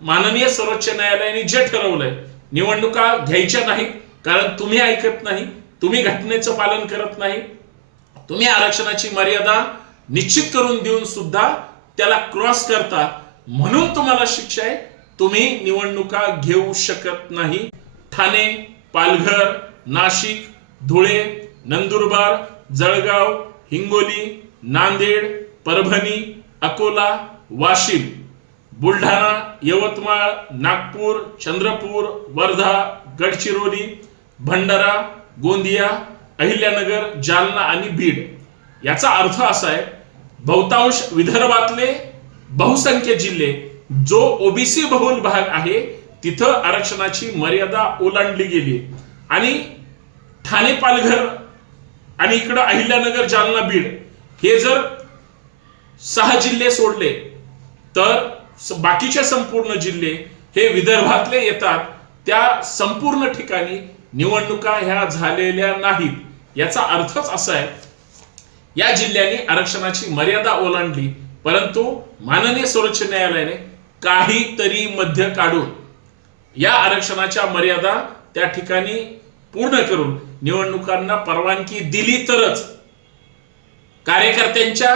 माननीय सर्वोच्च न्यायालयाने जे ठरवलंय निवडणुका घ्यायच्या नाहीत, कारण तुम्ही ऐकत नाही, तुम्ही घटनेचं पालन करत नाही, तुम्ही आरक्षणाची मर्यादा निश्चित करून देऊन सुद्धा त्याला क्रॉस करता, म्हणून तुम्हाला शिक्षा आहे, तुम्ही निवडणुका घेऊ शकत नाही. ठाणे, पालघर, नाशिक, धुळे, नंदुरबार, जळगाव, हिंगोली, नांदेड, परभणी, अकोला, वाशिम, बुलढाणा, यवतमाळ, नागपूर, चंद्रपूर, वर्धा, गडचिरोली, भंडारा, गोंदिया, अहिल्यानगर, जालना आणि बीड. याचा अर्थ असा आहे, बहुतांश विदर्भातले बहुसंख्य जिल्हे जो ओबीसी बहुल भाग आहे तिथं आरक्षणाची मर्यादा ओलांडली गेली. आणि ठाणे, पालघर आणि इकडं अहिल्यानगर, जालना, बीड हे जर 6 जिल्हे सोडले तर बाकीचे संपूर्ण जिल्हे हे विदर्भातले येतात. त्या संपूर्ण ठिकाणी निवडणुका ह्या झालेल्या नाहीत. याचा अर्थच असा आहे, या जिल्ह्यांनी आरक्षणाची मर्यादा ओलांडली, परंतु माननीय सर्वोच्च न्यायालयाने काहीतरी मध्य काढून या आरक्षणाच्या मर्यादा त्या ठिकाणी पूर्ण करून निवडणुकांना परवानगी दिली तरच कार्यकर्त्यांच्या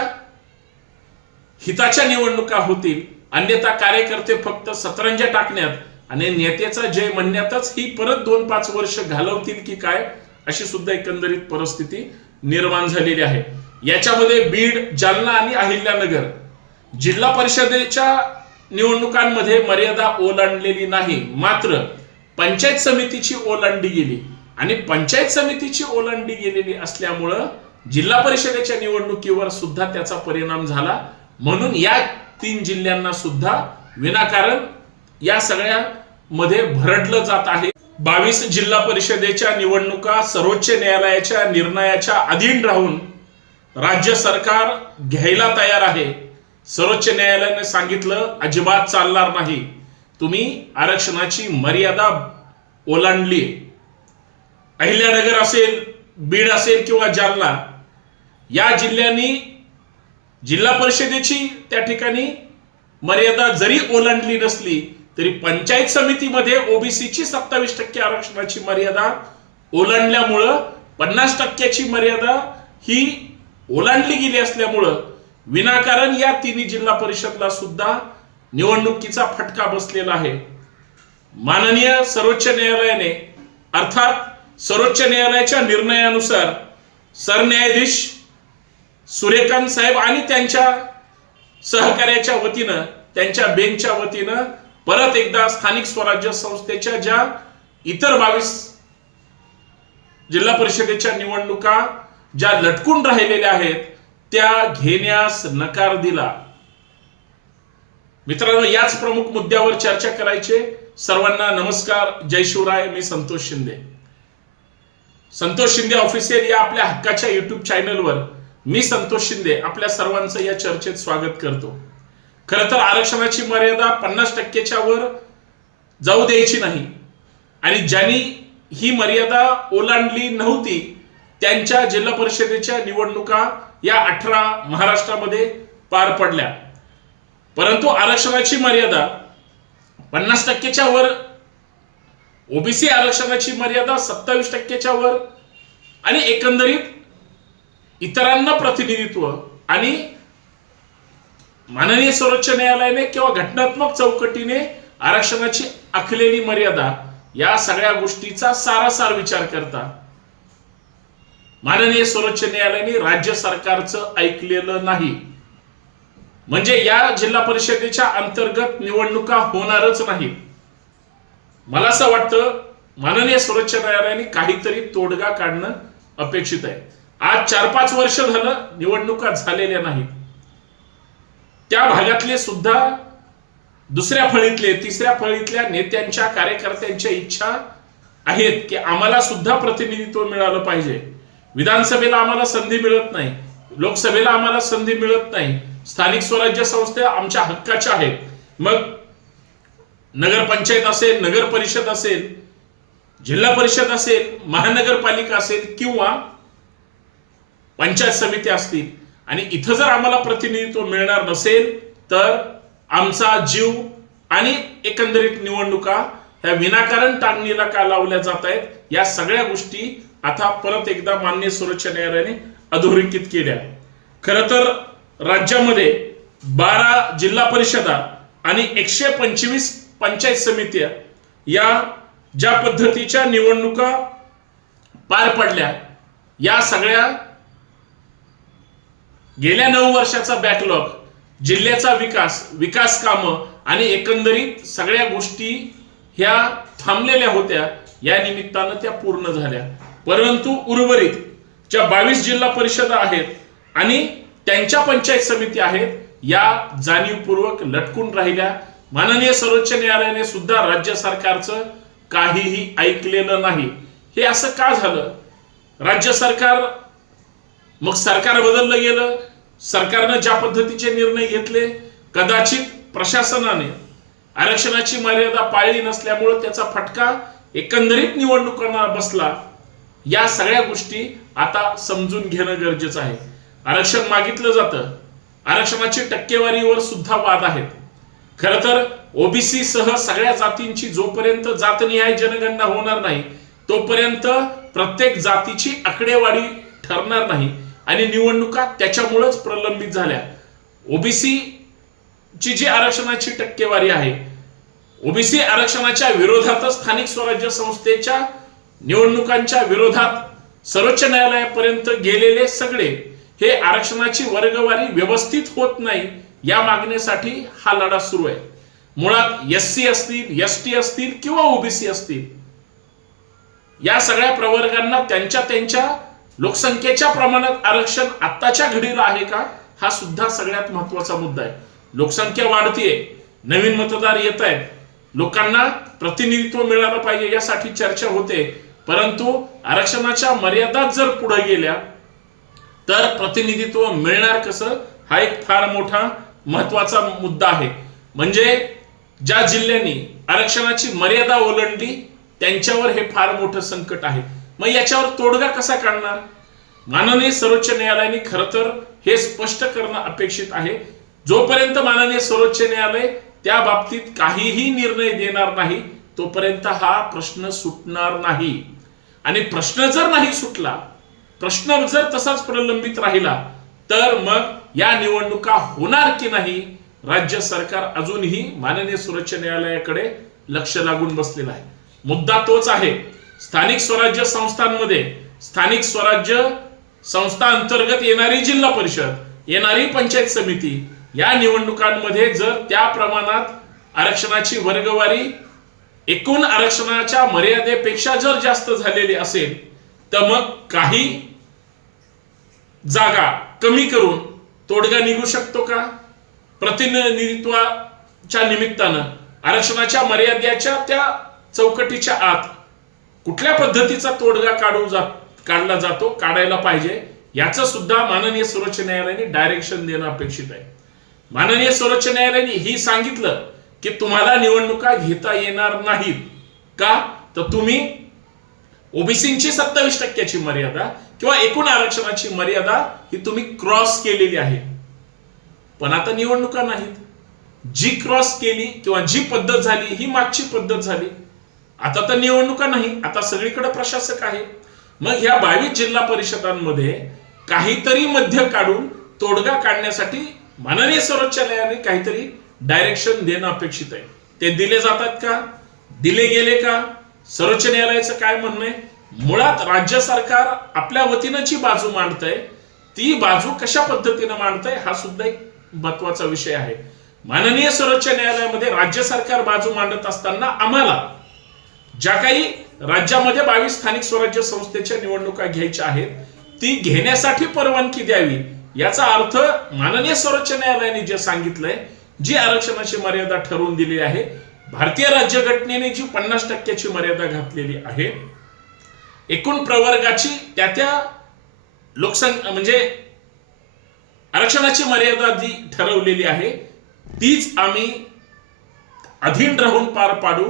हिताच्या निवडणुका होतील. अन्यथा कार्यकर्ते फक्त सतरंजा टाकण्यात आणि नेत्याचा जय म्हणण्यातच ही परत 2-5 वर्ष घालवतील की काय, अशी सुद्धा एकंदरीत परिस्थिती निर्माण झालेली आहे. याच्यामध्ये बीड, जालना आणि अहिल्यानगर जिल्हा परिषदेच्या निवडणुकांमध्ये मर्यादा ओलांडलेली नाही, मात्र पंचायत समितीची ओलांडली गेली. आणि पंचायत समितीची ओलांडली गेलेली असल्यामुळं जिल्हा परिषदेच्या निवडणुकीवर सुद्धा त्याचा परिणाम झाला. म्हणून या 3 जिल्ह्यांना सुद्धा विनाकारण या सगळ्या मध्ये भरडलं जात आहे. 22 जिल्हा परिषदेच्या निवडणुका सर्वोच्च न्यायालयाच्या निर्णयाच्या अधीन राहून राज्य सरकार घ्यायला तयार आहे. सर्वोच्च न्यायालयाने सांगितलं अजिबात चालणार नाही, तुम्ही आरक्षणाची मर्यादा ओलांडली. अहिल्यानगर असेल, बीड असेल किंवा जालना या जिल्ह्यांनी जिल्हा परिषदेची त्या ठिकाणी मर्यादा जरी ओलांडली नसली तरी पंचायत समितीमध्ये ओबीसीची 27% आरक्षणाची मर्यादा ओलांडल्यामुळं 50% मर्यादा ही ओलांडली गेली असल्यामुळं विनाकारण या 3 जिल्हा परिषदला सुद्धा निवडणुकीचा फटका बसलेला आहे. माननीय सर्वोच्च न्यायालयाने अर्थात सर्वोच्च न्यायालयाच्या निर्णयानुसार सरन्यायाधीश सूर्यकांत साहेब आणि त्यांच्या सहकार्याच्या वतीनं, त्यांच्या बेंचच्या वतीनं परत एकदा स्थानिक स्वराज्य संस्थेच्या ज्या इतर 22 जिल्हा परिषदेच्या निवडणुका ज्या लटकून राहिलेल्या आहेत त्या घेण्यास नकार दिला. मित्रांनो, याच प्रमुख मुद्द्यावर चर्चा करायचे. सर्वांना नमस्कार, जय शिवराय. मी संतोष शिंदे. संतोष शिंदे ऑफिशियल या आपल्या हक्काच्या युट्यूब चॅनलवर मी संतोष शिंदे आपल्या सर्वांचं या चर्चेत स्वागत करतो. खरं तर आरक्षणाची मर्यादा 50%च्या वर जाऊ द्यायची नाही आणि ज्यांनी ही मर्यादा ओलांडली नव्हती त्यांच्या जिल्हा परिषदेच्या निवडणुका या 18 महाराष्ट्रामध्ये पार पडल्या. परंतु आरक्षणाची मर्यादा 50%च्या वर, ओबीसी आरक्षणाची मर्यादा 27%च्या वर आणि एकंदरीत इतरांना प्रतिनिधित्व आणि माननीय सर्वोच्च न्यायालयाने किंवा घटनात्मक चौकटीने आरक्षणाची आखलेली मर्यादा या सगळ्या गोष्टीचा सारासार विचार करता माननीय सर्वोच्च न्यायालयाने राज्य सरकारचं ऐकलेलं नाही. म्हणजे या जिल्हा परिषदेच्या अंतर्गत निवडणुका होणारच नाही. मला असं वाटतं माननीय सर्वोच्च न्यायालयाने काहीतरी तोडगा काढणं अपेक्षित आहे. आज 4-5 वर्ष झालं निवडणुका झालेल्या नाहीत. त्या भागातले सुद्धा दुसऱ्या फळीतले, तिसऱ्या फळीतल्या नेत्यांच्या, कार्यकर्त्यांच्या इच्छा आहेत की आम्हाला सुद्धा प्रतिनिधित्व मिळालं पाहिजे. विधानसभेला आम्हाला संधी मिळत नाही, लोकसभेला आम्हाला संधी मिळत नाही, स्थानिक स्वराज्य संस्था आमच्या हक्काच्या आहेत. मग नगरपंचायत असेल, नगर परिषद असेल, जिल्हा परिषद असेल, महानगरपालिका असेल किंवा पंचायत समिती असतील, आणि इथं जर आम्हाला प्रतिनिधित्व मिळणार नसेल तर आमचा जीव आणि एकंदरीत निवडणुका ह्या विनाकारण टांगणीला का लावल्या जात आहेत, या सगळ्या गोष्टी आता परत एकदा माननीय सर्वोच्च न्यायालयाने अधोरेखित केल्या. खरं तर राज्यामध्ये 12 जिल्हा परिषदा आणि 125 पंचायत समित्या या ज्या पद्धतीच्या निवडणुका पार पडल्या, या सगळ्या गेल्या 9 वर्षाचा बॅकलॉग, जिल्ह्याचा विकास कामं आणि एकंदरीत सगळ्या गोष्टी ह्या थांबलेल्या होत्या. या निमित्तानं त्या पूर्ण झाल्या. परंतु उर्वरित ज्या 22 जिल्हा परिषदा आहेत आणि त्यांच्या पंचायत समिती आहेत, या जाणीवपूर्वक लटकून राहिल्या. माननीय सर्वोच्च न्यायालयाने सुद्धा राज्य सरकारचं काहीही ऐकलेलं नाही. हे असं का झालं? राज्य सरकार, मग सरकार बदललं गेलं. सरकारनं ज्या पद्धतीचे निर्णय घेतले, कदाचित प्रशासनाने आरक्षणाची मर्यादा पाळली नसल्यामुळे त्याचा फटका एकंदरीत निवडणुकांना बसला. या सगळ्या गोष्टी आता समजून घेणं गरजेचं आहे. आरक्षण मागितलं जातं, आरक्षणाची टक्केवारीवर सुद्धा वाद आहेत. खरं तर ओबीसी सह सगळ्या जातींची जोपर्यंत जातनिहाय जनगणना होणार नाही, तोपर्यंत प्रत्येक जातीची आकडेवारी ठरणार नाही आणि निवडणुका त्याच्यामुळेच प्रलंबित झाल्या. ओबीसी ची जी आरक्षणाची टक्केवारी आहे, ओबीसी आरक्षणाच्या विरोधातच स्थानिक स्वराज्य संस्थेच्या निवडणुकांच्या विरोधात सर्वोच्च न्यायालयापर्यंत गेलेले सगळे हे आरक्षणाची वर्गवारी व्यवस्थित होत नाही, या मागणीसाठी हा लढा सुरू आहे. मुळात एससी असतील, एसटी असतील किंवा ओबीसी असतील, या सगळ्या प्रवर्गांना त्यांच्या लोकसंख्येच्या प्रमाणात आरक्षण आत्ताच्या घडीला आहे का, हा सुद्धा सगळ्यात महत्वाचा मुद्दा आहे. लोकसंख्या वाढतीये, नवीन मतदार येत आहेत, लोकांना प्रतिनिधित्व मिळालं पाहिजे यासाठी चर्चा होते. परंतु आरक्षणाच्या मर्यादा जर पुढे गेल्या तर प्रतिनिधित्व मिळणार कसं, हा एक फार मोठा महत्वाचा मुद्दा आहे. म्हणजे ज्या जिल्ह्यांनी आरक्षणाची मर्यादा ओलांडली त्यांच्यावर हे फार मोठं संकट आहे. मग याच्यावर तोडगा कसा काढणार? माननीय सर्वोच्च न्यायालयाने खरं तर हे स्पष्ट करणं अपेक्षित आहे. जोपर्यंत माननीय सर्वोच्च न्यायालय त्या बाबतीत काहीही निर्णय देणार नाही, तोपर्यंत हा प्रश्न सुटणार नाही. आणि प्रश्न जर नाही सुटला, प्रश्न जर तसाच प्रलंबित राहिला, तर मग या निवडणुका होणार की नाही, राज्य सरकार अजूनही माननीय सर्वोच्च न्यायालयाकडे लक्ष लागून बसलेलं आहे. मुद्दा तोच आहे. स्थानिक स्वराज्य संस्थांमध्ये, स्थानिक स्वराज्य संस्था अंतर्गत येणारी जिल्हा परिषद, येणारी पंचायत समिती, या निवडणुकांमध्ये जर त्या प्रमाणात आरक्षणाची वर्गवारी एकूण आरक्षणाच्या मर्यादेपेक्षा जर जास्त झालेली असेल, तर मग काही जागा कमी करून तोडगा निघू शकतो का? प्रतिनिधित्वाच्या निमित्तानं आरक्षणाच्या मर्यादेच्या त्या चौकटीच्या आत कुठल्या पद्धतीचा तोडगा काढला जातो, काढायला पाहिजे, याचं सुद्धा माननीय सर्वोच्च न्यायालयाने डायरेक्शन देणं अपेक्षित आहे. माननीय सर्वोच्च न्यायालयाने ही सांगितलं की तुम्हाला निवडणुका घेता येणार नाहीत का, तर तुम्ही ओबीसीची 27% मर्यादा किंवा एकूण आरक्षणाची मर्यादा ही तुम्ही क्रॉस केलेली आहे. पण आता निवडणुका नाहीत. जी क्रॉस केली किंवा जी पद्धत झाली ही मागची पद्धत झाली. आता तर निवडणुका नाही, आता सगळीकडे प्रशासक आहे. मग ह्या 22 जिल्हा परिषदांमध्ये काहीतरी मध्य काढून तोडगा काढण्यासाठी माननीय सर्वोच्च न्यायालयाने काहीतरी डायरेक्शन देणं अपेक्षित आहे. ते दिले जातात का, दिले गेले का? सर्वोच्च न्यायालयाचं काय म्हणणं आहे? मुळात राज्य सरकार आपल्या वतीनं जी बाजू मांडतंय, ती बाजू कशा पद्धतीनं मांडतंय हा सुद्धा एक महत्वाचा विषय आहे. माननीय सर्वोच्च न्यायालयामध्ये राज्य सरकार बाजू मांडत असताना आम्हाला ज्या काही राज्यामध्ये 22 स्थानिक स्वराज्य संस्थेच्या निवडणुका घ्यायच्या आहेत, ती घेण्यासाठी परवानगी द्यावी. याचा अर्थ माननीय सर्वोच्च न्यायालयाने जे सांगितलंय, जी आरक्षणाची मर्यादा ठरवून दिली आहे, भारतीय राज्यघटनेने जी 50% मर्यादा घातलेली आहे, एकूण प्रवर्गाची त्या लोकसंख्या म्हणजे आरक्षणाची मर्यादा जी ठरवलेली आहे, तीच आम्ही अधीन राहून पार पाडू,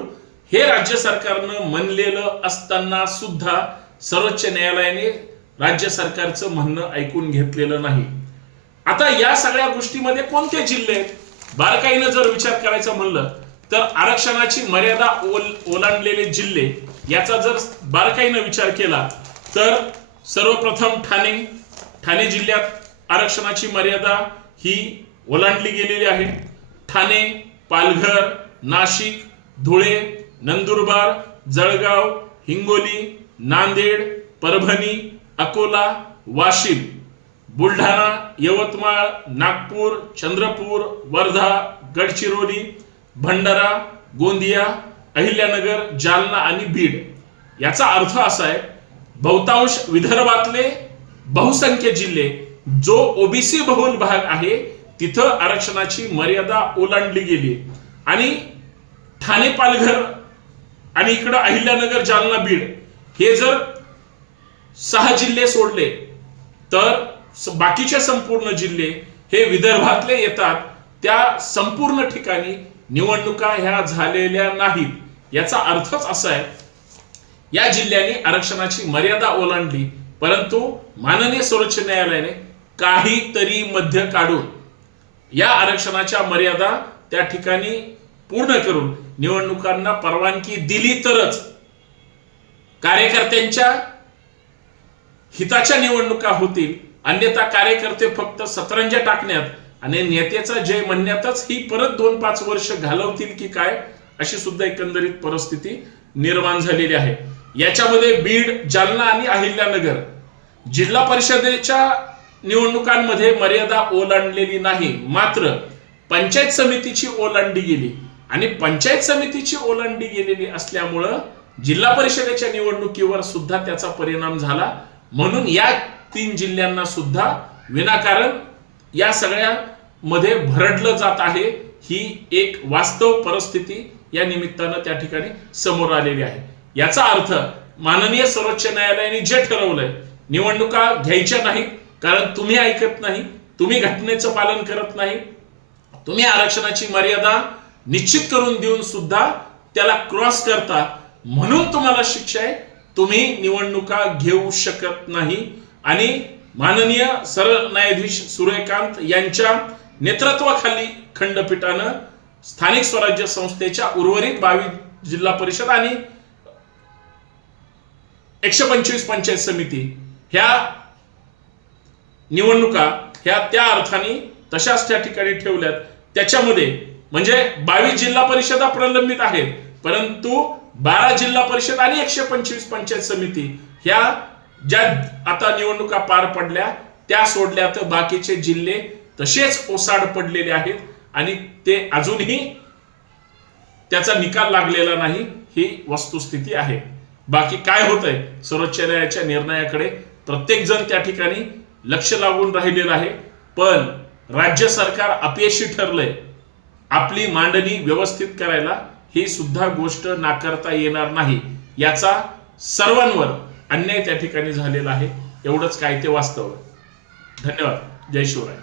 हे राज्य सरकारनं म्हणलेलं असताना सुद्धा सर्वोच्च न्यायालयाने राज्य सरकारचं म्हणणं ऐकून घेतलेलं नाही. आता या सगळ्या गोष्टीमध्ये कोणते जिल्हे आहेत? बारकाईनं जर विचार करायचा म्हणलं तर आरक्षणाची मर्यादा ओलांडलेले जिल्हे याचा जर बारकाईने विचार केला तर सर्वप्रथम ठाणे जिल्ह्यात आरक्षणाची मर्यादा ही ओलांडली गेलेली आहे। ठाणे, पालघर, नाशिक, धुळे, नंदुरबार, जळगाव, हिंगोली, नांदेड, परभणी, अकोला, वाशिम, बुलढाणा, यवतमाळ, नागपूर, चंद्रपूर, वर्धा, गडचिरोली, भंडारा, गोंदिया, अहिल्यानगर, जालना आणि बीड। याचा अर्थ असा आहे बहुतांश विदर्भातले बहुसंख्य जिल्हे जो ओबीसी बहुल भाग आहे तिथं आरक्षणाची मर्यादा ओलांडली गेली आणि ठाणे, पालघर आणि इकडं अहिल्यानगर, जालना, बीड हे जर 6 जिल्हे सोडले तर बाकीचे संपूर्ण जिल्हे हे विदर्भातले येतात। त्या संपूर्ण ठिकाणी निवडणुका ह्या झालेल्या नाहीत। याचा अर्थच असा आहे या जिल्ह्यांनी आरक्षणाची मर्यादा ओलांडली, परंतु माननीय सर्वोच्च न्यायालयाने काहीतरी मध्य काढून या आरक्षणाच्या मर्यादा त्या ठिकाणी पूर्ण करून निवडणुकांना परवानगी दिली तरच कार्यकर्त्यांच्या हिताच्या निवडणुका होतील, अन्यथा कार्यकर्ते फक्त सतरंजा टाकण्यात आणि नेत्याचा जय म्हणण्यातच ही परत 2-5 वर्ष घालवतील की काय अशी सुद्धा एकंदरीत परिस्थिती निर्माण झालेली आहे। याच्यामध्ये बीड, जालना आणि अहिल्यानगर जिल्हा परिषदेच्या निवडणुकांमध्ये मर्यादा ओलांडलेली नाही, मात्र पंचायत समितीची ओलांडली गेली आणि पंचायत समितीची ओलांडली गेलेली असल्यामुळं जिल्हा परिषदेच्या निवडणुकीवर सुद्धा त्याचा परिणाम झाला। म्हणून या 3 जिल्ह्यांना सुद्धा विनाकारण या सगळ्या मध्ये भरडलं जात आहे। ही एक वास्तव परिस्थिती या निमित्तानं त्या ठिकाणी समोर आलेली आहे। याचा अर्थ माननीय सर्वोच्च न्यायालयाने जे ठरवलंय निवडणुका घ्यायच्या नाहीत, कारण तुम्ही ऐकत नाही, तुम्ही घटनेचं पालन करत नाही, तुम्ही आरक्षणाची मर्यादा निश्चित करून देऊन सुद्धा त्याला क्रॉस करता, म्हणून तुम्हाला शिक्षा आहे, तुम्ही निवडणुका घेऊ शकत नाही। आणि माननीय सरन्यायाधीश सूर्यकांत यांच्या नेतृत्वाखाली खंडपीठानं स्थानिक स्वराज्य संस्थेच्या उर्वरित 22 जिल्हा परिषद आणि 125 पंचायत समिती ह्या निवडणुका ह्या त्या अर्थाने तशाच त्या ठिकाणी ठेवल्यात। त्याच्यामध्ये म्हणजे 22 जिल्हा परिषदा प्रलंबित आहेत, परंतु 12 जिल्हा परिषद आणि 125 पंचायत समिती ह्या ज्या आता निवडणुका पार पडल्या त्या सोडल्या तर बाकीचे जिल्हे तसेच ओसाड पडलेले आहेत आणि ते अजूनही त्याचा निकाल लागलेला नाही, ही वस्तुस्थिती आहे। बाकी काय होतंय सर्वोच्च न्यायालयाच्या निर्णयाकडे प्रत्येक जण त्या ठिकाणी लक्ष लागून राहिलेलं आहे, पण राज्य सरकार अपयशी ठरलंय आपली मांडणी व्यवस्थित करायला, ही सुद्धा गोष्ट नाकारता येणार नाही। याचा सर्वांवर अन्याय त्या ठिकाणी झालेला आहे, एवढंच काय ते वास्तव। धन्यवाद। जय शिवराय।